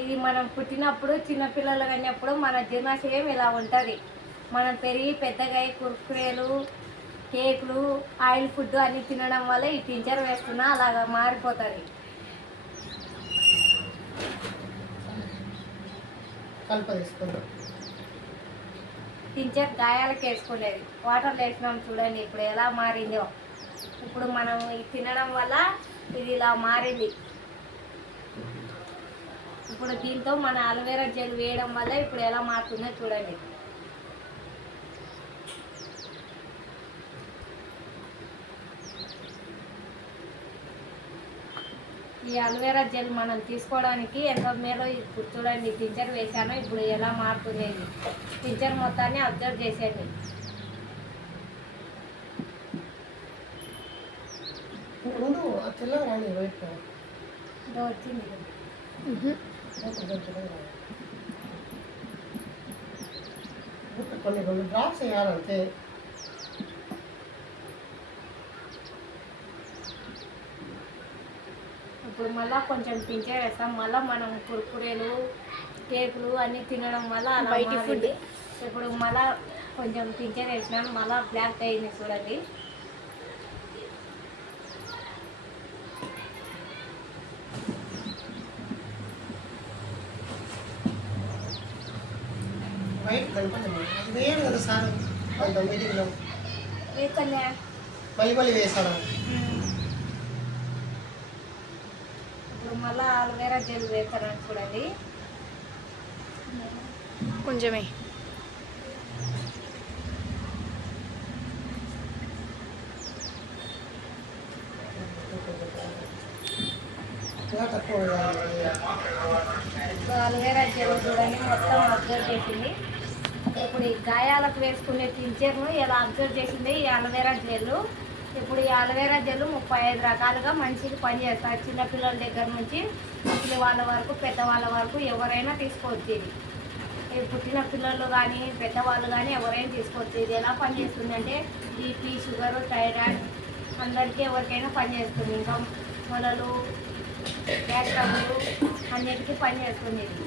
ఇది మనం పుట్టినప్పుడు చిన్నపిల్లలు అయినప్పుడు మన జీర్ణాశయం ఇలా ఉంటుంది. మనం పెరిగి పెద్దగా అయ్యి కుర్కురేలు, కేకులు, ఆయిల్ ఫుడ్ అన్నీ తినడం వల్ల ఈ టించర్ వేస్తున్నా అలాగా మారిపోతుంది. టించర్ గాయాలకు వేసుకునేది, వాటర్లో వేసినాం చూడండి ఇప్పుడు ఎలా మారిందో. ఇప్పుడు మనం ఇది తినడం వల్ల ఇది ఇలా మారింది. ఇప్పుడు దీంతో మన అలోవెరా జెల్ వేయడం వల్ల ఇప్పుడు ఎలా మారుతుందో చూడండి. ఈ అలోవెరా జెల్ మనం తీసుకోవడానికి ఎంత మేలో ఇప్పుడు చూడండి టించర్ వేసాను, ఇప్పుడు ఎలా మారుతుంది. టించర్ మొత్తాన్ని అబ్జర్వ్ చేసేయండి. వచ్చింది కొన్ని డ్రాప్స్ వేయాలంటే. ఇప్పుడు మళ్ళీ కొంచెం టించర్ వేస్తాం. మళ్ళీ మనం కుర్కురేలు, కేకులు అన్నీ తినడం వల్ల బయట ఫుడ్. ఇప్పుడు మళ్ళీ కొంచెం టించర్ వేసినాను, మళ్ళీ బ్లాక్ అయింది చూడండి. వైట్ కనపడదు, అది వేయడు కదా సార్. మీటింగ్లో మళ్ళీ వేసాను. ఇప్పుడు మళ్ళీ అలోవెరా జెల్ వేస్తాను చూడండి. కొంచెమే అలోవెరా జెల్ చూడండి మొత్తం అబ్జర్వ్ చేసింది. ఇప్పుడు ఈ గాయాలకు వేసుకునే టించర్ను ఎలా అబ్జర్వ్ చేసింది ఈ అలోవెరా జెల్. ఇప్పుడు ఈ అలోవెరా జెల్ 35 రకాలుగా మనిషికి పనిచేస్తారు. చిన్నపిల్లల దగ్గర నుంచి ముసలి వాళ్ళ వరకు, పెద్దవాళ్ళ వరకు ఎవరైనా తీసుకోవచ్చు. ఇది పుట్టిన పిల్లలు కానీ పెద్దవాళ్ళు కానీ ఎవరైనా తీసుకోవచ్చు. ఇది ఎలా పనిచేస్తుందంటే బీపీ, షుగరు, థైరాయిడ్ అందరికీ ఎవరికైనా పనిచేస్తుంది. ఇంకా మొలలు, గ్యాస్ ట్రబుల్ అన్నిటికీ పనిచేస్తుంది ఇది.